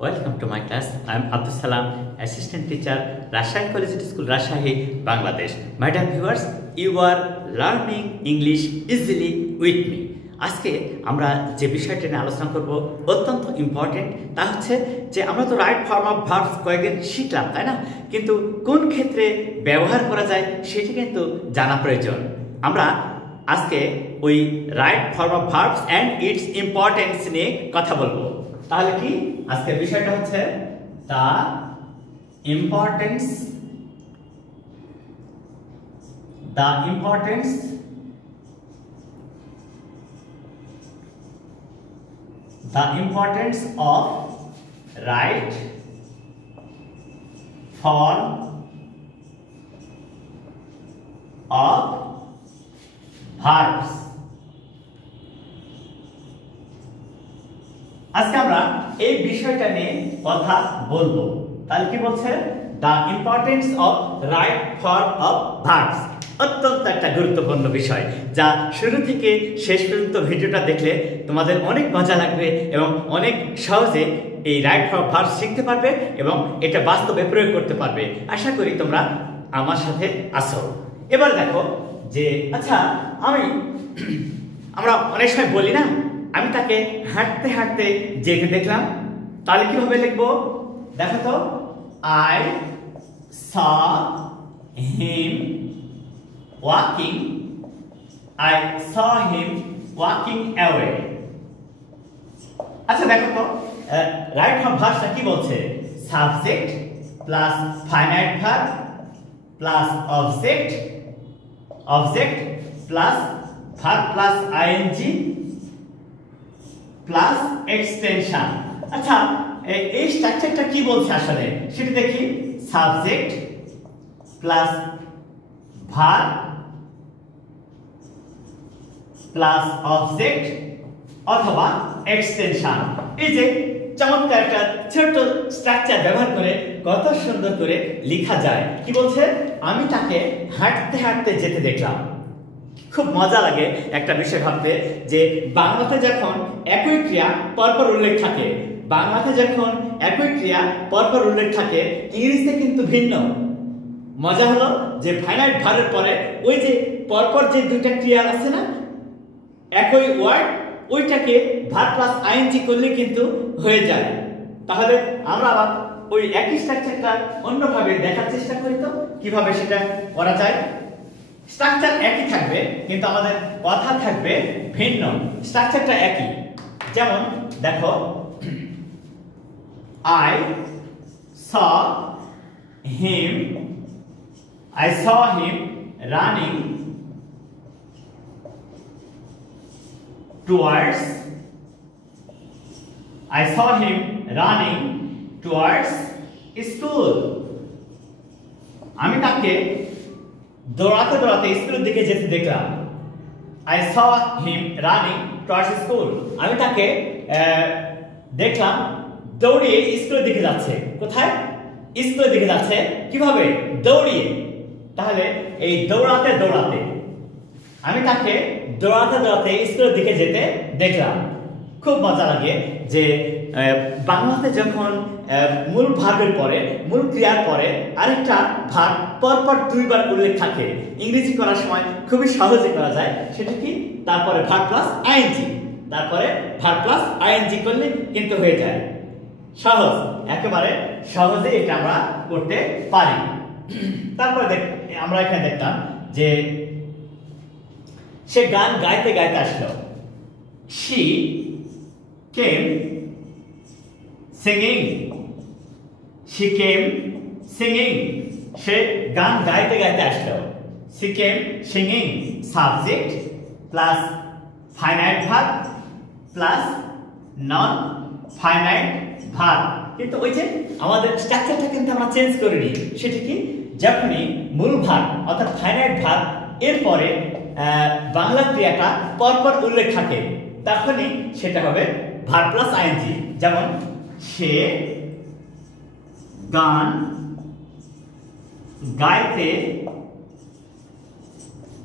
Welcome to my class. I am Abdus Salam, assistant teacher, Rajshahi Collegiate School, Rajshahi, Bangladesh. My dear viewers, you are learning English easily with me. আজকে আমরা যে বিষয়টা নিয়ে আলোচনা করব অত্যন্ত important, তা হচ্ছে যে আমরা তো রাইট ফর্ম অফ ভার্বস কয়েকদিন শিখলাম, তাই না? কিন্তু কোন ক্ষেত্রে ব্যবহার করা যায় সেটি কিন্তু জানা প্রয়োজন। আমরা আজকে ওই right form of verbs and its importance নিয়ে কথা বলবো। তাহলে কি আজকের বিষয়টা হচ্ছে the importance of right form of verbs। আজকে আমরা এই বিষয়টা নিয়ে কথা বলবো। তাহলে কি বলছে? The importance of right form of verbs. অত্যন্ত একটা গুরুত্বপূর্ণ বিষয়, যা শুরু থেকে শেষ পর্যন্ত ভিডিওটা দেখলে তোমাদের অনেক মজা লাগবে এবং অনেক সহজে এই রাইট ফর্ম অফ ভার্বস শিখতে পারবে এবং এটা বাস্তবে প্রয়োগ করতে পারবে। আশা করি তোমরা আমার সাথে আছো। এবার দেখো যে আচ্ছা, আমরা অনেক সময় বলি না, আমি তাকে হাঁটতে হাঁটতে যেতে দেখলাম। তাহলে কিভাবে লিখবো? দেখো তো, I saw him walking away। আচ্ছা দেখো তো, রাইট ফর্ম ভার্বটা কি বলছে? Subject plus finite verb plus object plus verb plus ING plus extension. আচ্ছা, এই স্ট্রাকচারটা কি বলছে আসলে সেটা দেখি। Subject plus verb plus object অথবা এক্সটেনশন। এই যে চমৎকার একটা ছোট স্ট্রাকচার ব্যবহার করে কত সুন্দর করে লেখা যায়। কি বলছে? আমি তাকে হাঁটতে হাঁটতে যেতে দেখলাম। খুব মজা লাগে একটা বিষয় ভাবতে যে বাংলাতে যখন একই ক্রিয়া পরপর উল্লেখ থাকে, ইংরেজিতে কিন্তু ভিন্ন। মজা হলো যে ফাইনাইট ভার্বের পরে ওই যে পরপর যে দুইটা ক্রিয়া আছে না, একই ওয়ার্ড, ওইটাকে ভার্ব প্লাস আইএনজি করলে কিন্তু হয়ে যায়। তাহলে আমরা আবার ওই একই স্ট্রাকচারটা অন্যভাবে দেখার চেষ্টা করি, তো কিভাবে সেটা করা যায়। স্ট্রাকচার একই থাকবে কিন্তু আমাদের কথা থাকবে ভিন্ন। স্ট্রাকচারটা একই, যেমন দেখো, I saw him running towards school। আমি তাকে দৌড়াতে দৌড়াতে স্কুলের দিকে যেতে দেখলাম। I saw him running towards school। আমি তাকে দেখলাম দৌড়িয়ে স্কুলের দিকে যাচ্ছে। কোথায়? স্কুলের দিকে যাচ্ছে। কিভাবে? দৌড়িয়ে। তাহলে এই দৌড়াতে দৌড়াতে, আমি তাকে দৌড়াতে দৌড়াতে স্কুলের দিকে যেতে দেখলাম। খুব মজা লাগে যে বাংলাতে যখন মূল ভার্বের পরে, মূল ক্রিয়ার পরে আরেকটা ভার্ব পরপর দুইবার উল্লেখ থাকে, ইংরেজি করার সময় খুবই সহজে করা যায়। সেটা কি? তারপরে ভার্ব প্লাস আইএনজি করলে কিন্তু হয়ে যায়। সহজ, একেবারে সহজে এটা আমরা করতে পারি। তারপরে আমরা এখানে দেখতাম যে সে গান গাইতে গাইতে আসলো। She came singing। সে গান গাইতে গাইতে আসলো। She came singing। Subject plus finite verb plus non finite verb. কিন্তু ওই যে আমাদের স্ট্রাকচারটা কিন্তু আমরা চেঞ্জ করিনি। সেটা কি? যখনই মূল ভার্ব অর্থাৎ ফাইনাইট ভার্ব এর পরে বাংলা ক্রিয়াটা পরপর উল্লেখ থাকে, তখনই সেটা হবে ভার্ব প্লাস আইএনজি। যেমন সে গান গাইতে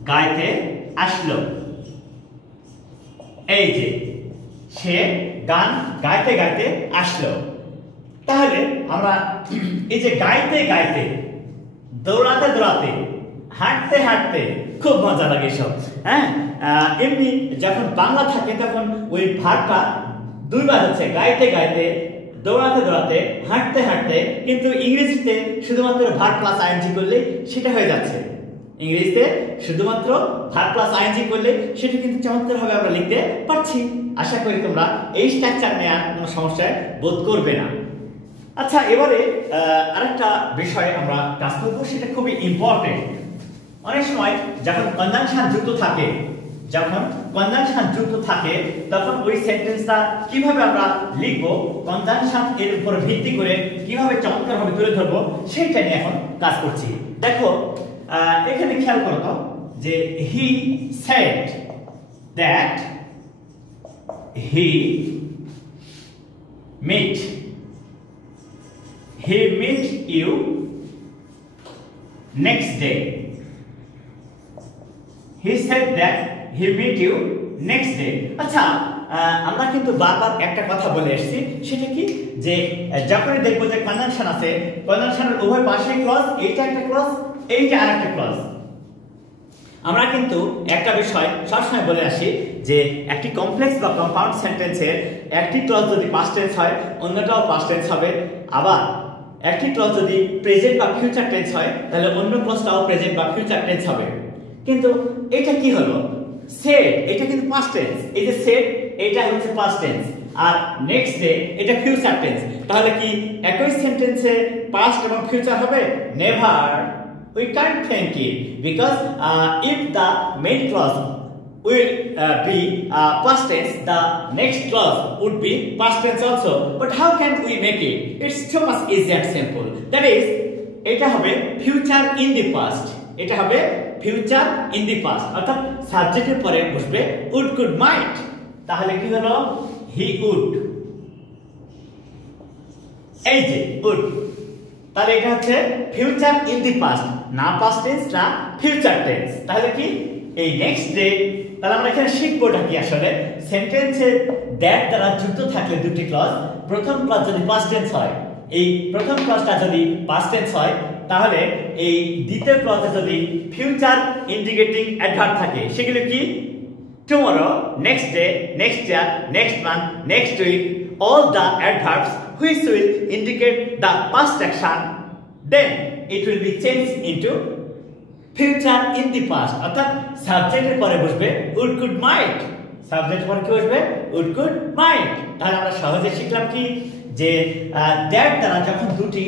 গাইতে আসলো। এই যে সে গান গাইতে গাইতে আসলো। তাহলে আমরা এই যে গাইতে গাইতে, দৌড়াতে দৌড়াতে, হাঁটতে হাঁটতে, খুব মজা লাগে সব। হ্যাঁ, এমনি যখন বাংলা থাকে তখন ওই ভার্বটা দুইবার হচ্ছে, গাইতে গাইতে, দৌড়াতে দৌড়াতে, হাঁটতে হাঁটতে, কিন্তু ইংরেজিতে শুধুমাত্র ভার্ব প্লাস আইএনজি করলে সেটা হয়ে যাচ্ছে। ইংরেজিতে শুধুমাত্র ভার্ব প্লাস আইএনজি করলে সেটা কিন্তু চমৎকারভাবে আমরা লিখতে পারছি। আশা করি তোমরা এই স্ট্রাকচার নেওয়ার কোনো সমস্যায় বোধ করবে না। আচ্ছা, এবারে আরেকটা বিষয়ে আমরা কাজ করবো, সেটা খুবই ইম্পর্টেন্ট। অনেক সময় যখন কনজাংশন যুক্ত থাকে, তখন ওই সেন্টেন্সটা কিভাবে আমরা লিখবো, কনজাংশন এর উপর ভিত্তি করে কিভাবে চমৎকারভাবে তুলে ধরবো, সেইটা নিয়ে এখন কাজ করছি। দেখো, এখানে খেয়াল করো তো যে he said that he meet you next day. He said that he meet you next day. আচ্ছা, আমরা কিন্তু বারবার একটা কথা বলে এসেছি, সেটা কি যে যখনই দেখবো যে কনজাংশন আছে, কনজাংশনের উভয় পাশে ক্লজ, এইটা একটা ক্লজ, এইটা আরেকটা ক্লজ, আমরা কিন্তু একটা বিষয় সবসময় বলে আসি যে একটি কমপ্লেক্স বা কম্পাউন্ড সেন্টেন্সের একটি ক্লজ যদি পাস্ট টেন্স হয়, অন্যটাও পাস্ট টেন্স হবে। আবার একটি ক্লজ যদি প্রেজেন্ট বা ফিউচার টেন্স হয়, তাহলে অন্য ক্লজটাও প্রেজেন্ট বা ফিউচার টেন্স হবে। কিন্তু এটা কি হলো, সেড, এটা কিন্তু পাস্ট টেন্স, এই যে সেড, এটা হচ্ছে পাস্ট টেন্স, আর নেক্সট ডে এটা ফিউচার টেন্স। তাহলে কি একই সেন্টেন্সে পাস্ট এবং ফিউচার হবে? Never. We can't think it, because if the main clause will be past tense, the next clause would be past tense also. But how can we make it? It's too much easy and simple. That is, এটা হবে future in the past. এটা হবে future in the past. অর্থাৎ সাবজেক্টের পরে বসবে would, could, might. তাহলে কি হলো? He would. এই যে would, তাহলে এটা হচ্ছে ফিউচার ইন দি পাস্ট, না পাস্ট টেন্স না ফিউচার টেন্স। তাহলে কি এই নেক্সট ডে, তাহলে আমরা এখানে শিখবোটা কি আসলে, সেন্টেন্সে দ্যাট দ্বারা যুক্ত থাকলে দুটি ক্লজ, প্রথম ক্লজ যদি পাস্ট টেন্স হয়, এই প্রথম ক্লজটা যদি পাস্ট টেন্স হয়, তাহলে এই দ্বিতীয় ক্লজে যদি ফিউচার ইন্ডিকেটিং অ্যাডভার্ব থাকে, সেগুলো কি tomorrow, next day, next year, next month, next week, all the adverbs which will indicate the past action, then it will be changed into future in the past. অর্থাৎ সাবজেক্টের পরে বসবে would, could, might, সাবজেক্টের পরে কি বসবে would, could, might। তাহলে আমরা সহজে শিখলাম কি যে দ্যাট দ্বারা যখন দুটি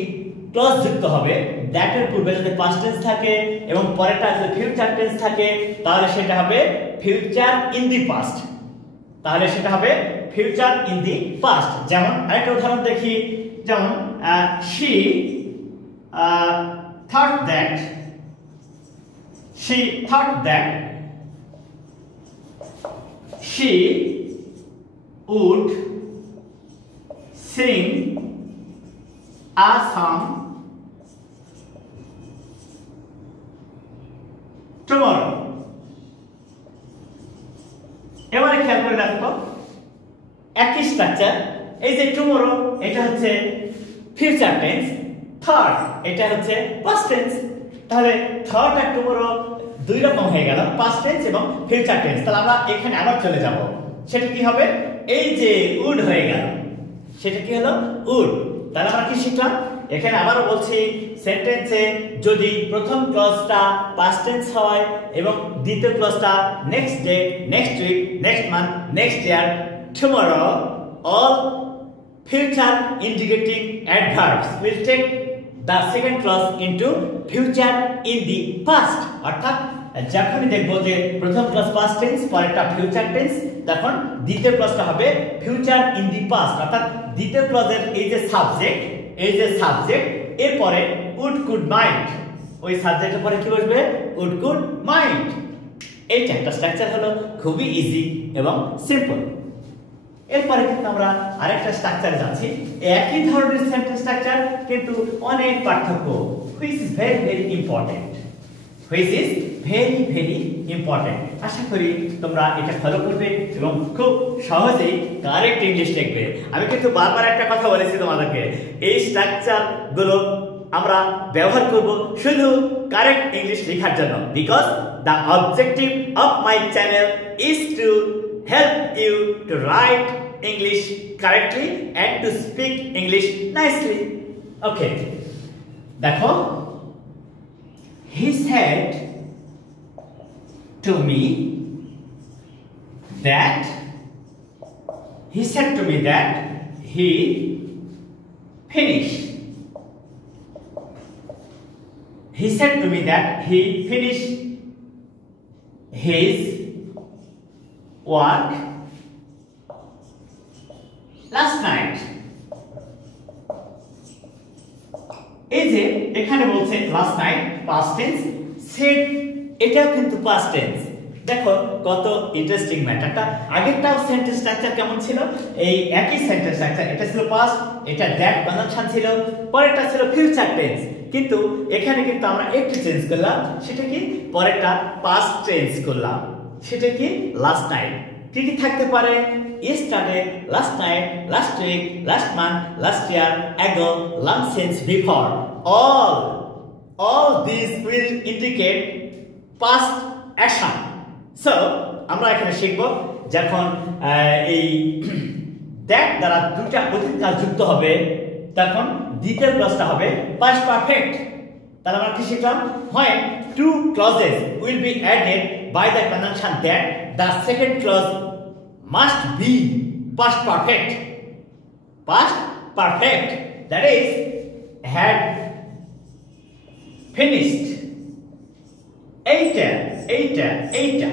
ক্লজ যুক্ত হবে, দ্যাটের পূর্বে যদি পাস্ট টেন্স থাকে এবং পরেরটা যদি ফিউচার টেন্স থাকে, তাহলে সেটা হবে ফিউচার ইন দি পাস্ট, তাহলে সেটা হবে ফিউচার ইন দি পাস্ট। যেমন আরেকটা উদাহরণ দেখি, যেমন she thought that she would sing a song tomorrow. এবারে খেয়াল করে দেখো, একই স্ট্রাকচার, এই যে টুমরো, এটা হচ্ছে ফিউচার টেন্স, থট এটা হচ্ছে পাস্ট টেন্স। তাহলে থট আর টুমরো দুই রকম হয়ে গেল, পাস্ট টেন্স এবং ফিউচার টেন্স। তাহলে আমরা এখানে আবার চলে যাব, সেটা কি হবে, এই যে উড হয়ে গেল, সেটা কি হলো উড। তাহলে আমরা কি শিখলাম, এখানে আবারও বলছি, সেন্টেন্সে যদি প্রথম ক্লজটা পাস্ট টেন্স হয় এবং দ্বিতীয় ক্লজটা next day, next week, next month, next year, tomorrow, all future indicating adverbs will take the second clause into future in the past. অর্থাৎ যখনই দেখবো যে প্রথম ক্লজ পাস্ট টেন্স, পরেরটা ফিউচার টেন্স, তখন দ্বিতীয় ক্লজটা হবে ফিউচার ইন দি পাস্ট। অর্থাৎ দ্বিতীয় ক্লজের এই যে সাবজেক্ট, এরপরে উড, কুড, মাইট, ওই সাবজেক্টের পরে কি বসবে উড, কুড, মাইট। এইটা একটা স্ট্রাকচার হলো, খুবই ইজি এবং সিম্পল। এরপরে কিন্তু আমরা আরেকটা স্ট্রাকচারে যাচ্ছি, একই ধরনের সেন্টেন্স স্ট্রাকচার কিন্তু অনেক পার্থক্য, which is very very important. which is very very important. আশা করি তোমরা এটা ফলো করবে এবং খুব সহজেই কারেক্ট ইংলিশ লিখবে। আমি কিন্তু বারবার একটা কথা বলেছি তোমাদেরকে, এই স্ট্রাকচার গুলো আমরা ব্যবহার করব শুধু কারেক্ট ইংলিশ লেখার জন্য, because the objective of my channel is to help you to write English correctly and to speak English nicely. Okay, দেখো, he said to me that he finished. He said to me that he finished his work last night. এই যে এখানে বলছে last night past tense, said এটাও কিন্তু past tense। দেখো কত interesting ম্যাটারটা। আগেরটাও sentence structure কেমন ছিল, এই একই সেন্টেন্স স্ট্রাকচার, এটা ছিল পাস্ট, এটা দ্যাট কনজাংশন ছিল, পরেরটা ছিল ফিউচার টেন্স। কিন্তু এখানে কিন্তু আমরা একটু চেঞ্জ করলাম, সেটা কি পরেরটা পাস্ট টেন্স করলাম, সেটা কি লাস্ট নাইট। কি কি থাকতে পারে, yesterday, last night, last week, last month, last year, ago, long since, before. All these will indicate past action. So আমরা এখানে শিখব যখন এই that দ্বারা দুটো অতীতকাল যুক্ত হবে তখন দ্বিতীয় ক্লজটা হবে past perfect। তাহলে আমরা কি শিখলাম, when two clauses will be added by the conjunction that, the second clause must be past perfect, that is had finished। এইটা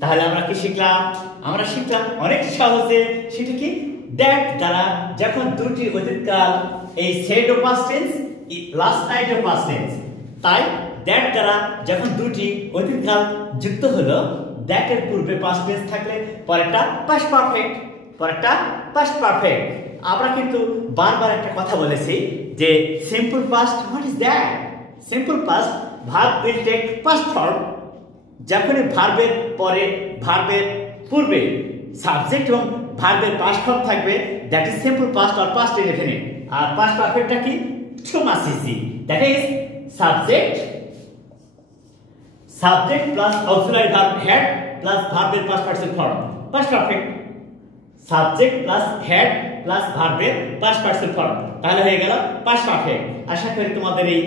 তাহলে আমরা কি শিখলাম, আমরা শিখলাম অনেক সহজে, সেটা কি that দ্বারা যখন দুটি অতীতকাল, এই said ও past tense, last night ও past tense, তাই that দ্বারা যখন দুটি অতীতকাল যুক্ত হলো, that এর পূর্বে past tense থাকলে পরেরটা past perfect। আমরা কিন্তু বারবার একটা কথা বলেছি যে simple past, what is that? Simple past verb will take past form যখন ভার্বের পরে, ভার্বের পূর্বে সাবজেক্ট এবং ভার্বের পাস্ট ফর্ম থাকবে, that is simple past or past indefinite. আর পাস্ট পারফেক্টটা কি, too much easy, that is subject plus auxiliary verb had plus ভার্বের past participle form, past perfect. Subject plus had plus ভার্বের past participle form, তাহলে হয়ে গেল past perfect. আশা করি তোমাদের এই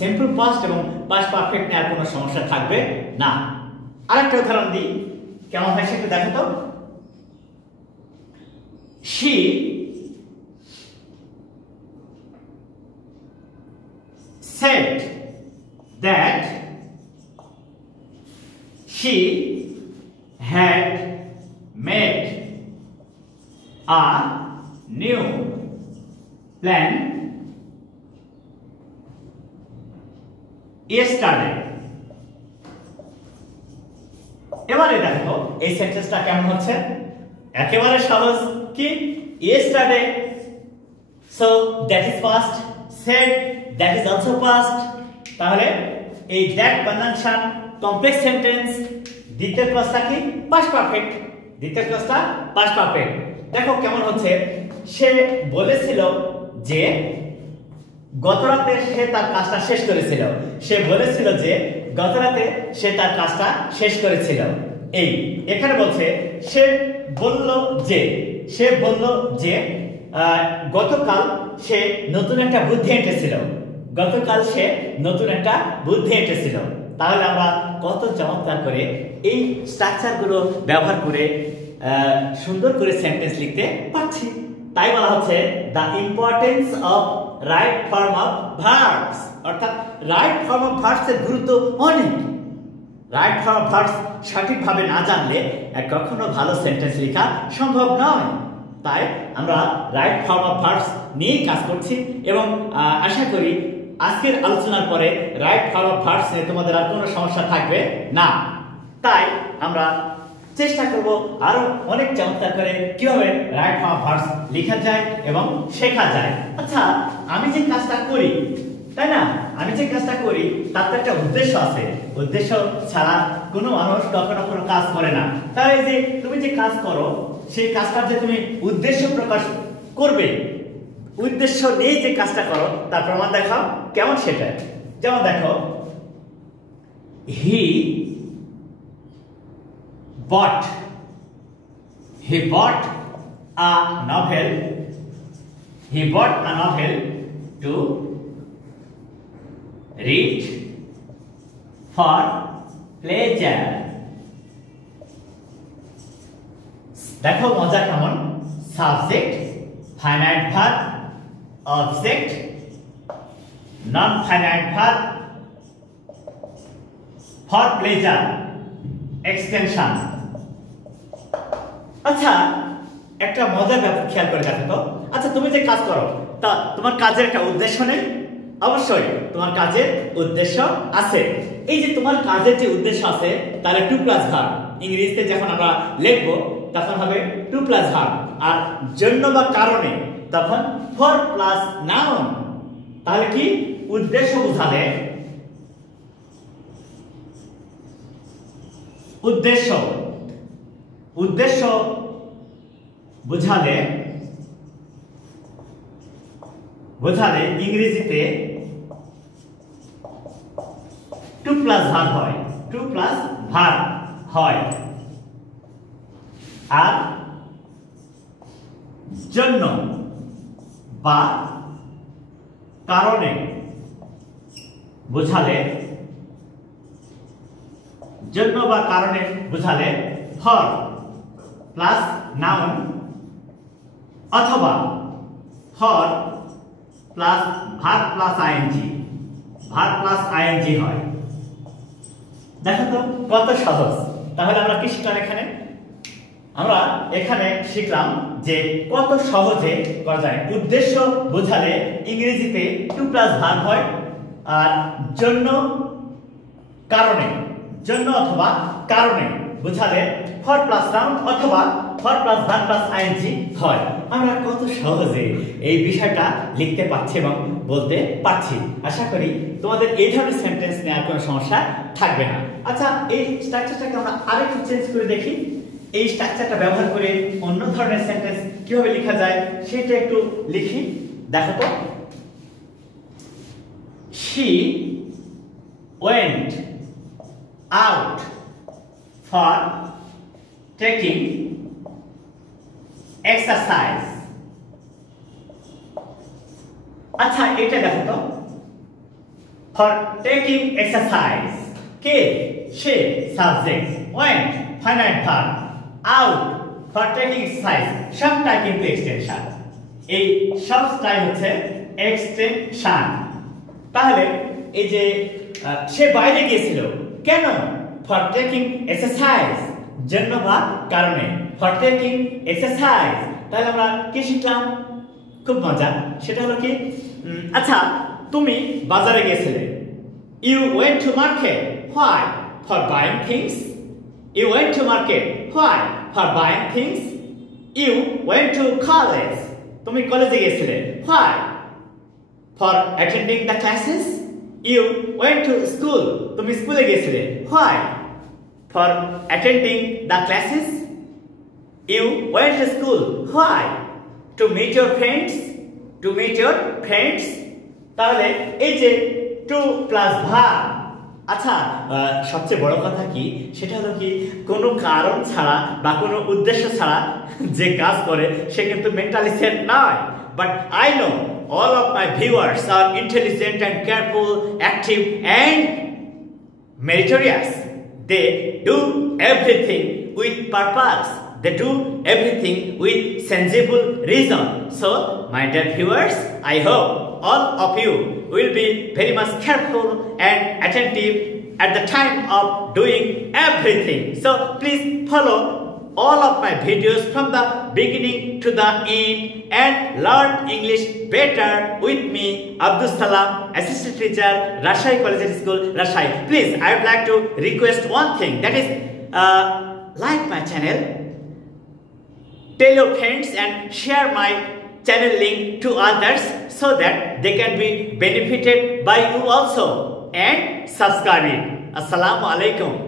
সিম্পল পাস্ট এবং পাস্ট পারফেক্ট নিয়ে আর কোনো সমস্যা থাকবে না। আরেকটা উদাহরণ দিই, কেমন হয় সেটা দেখো তো। She said that she had made a new plan yesterday। এবারে দেখো এই সেন্টেন্সটা কেমন হচ্ছে, একেবারে সহজ। কি, yesterday, so that is past, said that is also past। তাহলে এই that conjunction complex sentence, দ্বিতীয় ক্লজটা কি past perfect, দেখো কেমন হচ্ছে। সে বলেছিল যে গতরাতে সে তার কাজটা শেষ করেছিল, এই এখানে বলছে সে বলল যে গতকাল সে নতুন একটা বুদ্ধি এঁটেছিল। তাহলে আমরা কত চমৎকার করে এই স্ট্রাকচারগুলো ব্যবহার করে সুন্দর করে সেন্টেন্স লিখতে পারছি। তাই বলা হচ্ছে the importance of right form of verbs, অর্থাৎ রাইট ফর্ম অফ ভার্বস এর গুরুত্ব অনেক। রাইট ফর্ম অফ ভার্বস সঠিকভাবে না জানলে কখনো ভালো সেন্টেন্স লেখা সম্ভব নয়। তাই আমরা রাইট ফর্ম অফ ভার্বস নিয়ে কাজ করছি এবং আশা করি আজকের আলোচনার পরে রাইট ফর্ম অফ ভার্বস নিয়ে তোমাদের আর কোনো সমস্যা থাকবে না। তাই আমরা চেষ্টা করব আরো অনেক চমৎকার করে কিভাবে রাইট ফর্ম অফ ভার্বস লেখা যায় এবং শেখা যায়। আচ্ছা, আমি যে কাজটা করি তাই না? আমি যে কাজটা করি তার তো একটা উদ্দেশ্য আছে, উদ্দেশ্য ছাড়া কোনো মানুষ কখনো কোনো কাজ করে না। তাহলে এই যে তুমি যে কাজ করো সেই কাজটার যে তুমি উদ্দেশ্য প্রকাশ করবে, উদ্দেশ্য নিয়ে যে কাজটা করো তার প্রমাণ দেখাও কেমন সেটা। যেমন দেখো, হি bought a novel, he bought a novel to read for pleasure. দেখো মজা কেমন, subject, finite verb, object, non finite verb, for pleasure, extension. আচ্ছা, একটা মজার ব্যাপার খেয়াল করে দেখো তো। আচ্ছা, তুমি যে কাজ করো তা তোমার কাজের একটা উদ্দেশ্য নেই? অবশ্যই তোমার কাজের উদ্দেশ্য আছে। এই যে তোমার কাজের যে উদ্দেশ্য আছে তাহলে টু প্লাস ভার্ব, ইংরেজিতে যখন আমরা লিখবো তখন হবে টু প্লাস ভার্ব, আর জন্য বা কারণে তখন ফর প্লাস নাউন। তাহলে কি উদ্দেশ্য বোঝালে, উদ্দেশ্য বোঝালে ইংরেজিতে টু প্লাস ভার্ব হয়, টু প্লাস ভার্ব হয়। আর জন্য বা কারণে বোঝালে, জন্য বা কারণে বোঝালে ফর প্লাস নাউন অথবা for plus verb plus ING, verb plus ING হয়। দেখো তো কত সহজ। তাহলে আমরা কি শিখলাম এখানে? আমরা এখানে শিখলাম যে কত সহজে করা যায়। উদ্দেশ্য বোঝালে ইংরেজিতে টু প্লাস ভার্ব হয়, আর জন্য কারণে, জন্য অথবা কারণে বোঝালে ফর প্লাস নাউন অথবা for plus verb plus ING হয়। আমরা কত সহজে এই বিষয়টা লিখতে পারছি এবং বলতে পারছি। আশা করি তোমাদের এই ধরনের সেন্টেন্স নেওয়ার কোনো সমস্যা থাকবে না। আচ্ছা, এই স্ট্রাকচারটাকে আমরা আরেকটু চেঞ্জ করে দেখি। এই স্ট্রাকচারটা ব্যবহার করে অন্য ধরনের সেন্টেন্স কিভাবে লেখা যায় সেটা একটু লিখি। দেখো তো, she went out for taking exercise. আচ্ছা, এটা দেখো তো, for taking exercise, K? Say, subject, went finite verb, out for taking exercise সবটাই কিন্তু এক্সটেনশন। এই সবটাই হচ্ছে এক্সটেনশন। তাহলে এই যে সে বাইরে গিয়েছিল কেন? ফর টেকিং এক্সারসাইজ, জন্য বা কারণে, ফর টেকিং এক্সারসাইজ। তাহলে আমরা কি শিখলাম? খুব মজা। সেটা হলো কি, আচ্ছা তুমি বাজারে গিয়েছিলে, you went to market, why? For buying things. You went to market, why? For buying things. You went to college, তুমি কলেজে গিয়েছিলে, why? For attending the classes. You went to school, তুমি স্কুলে গিয়েছিলে, why? For attending the classes. You went to school, why? To meet your friends, to meet your friends. তাহলে এই যে two plus verb. আচ্ছা, সবচেয়ে বড় কথা কি, সেটা হলো কি, কোনো কারণ ছাড়া বা কোনো উদ্দেশ্য ছাড়া যে কাজ করে সে কিন্তু মেন্টালি সেট নয়। But I know all of my viewers are intelligent and careful, active and meritorious. They do everything with purpose. They do everything with sensible reason. So, my dear viewers, I hope all of you will be very much careful and attentive at the time of doing everything. So, please follow all of my videos from the beginning to the end and learn English better with me, Abdus Salam, Assistant Teacher, Rajshahi Collegiate School, Rajshahi. Please, I would like to request one thing, that is, like my channel, tell your friends and share my channel link to others so that they can be benefited by you also, and subscribe it. Assalamu alaikum.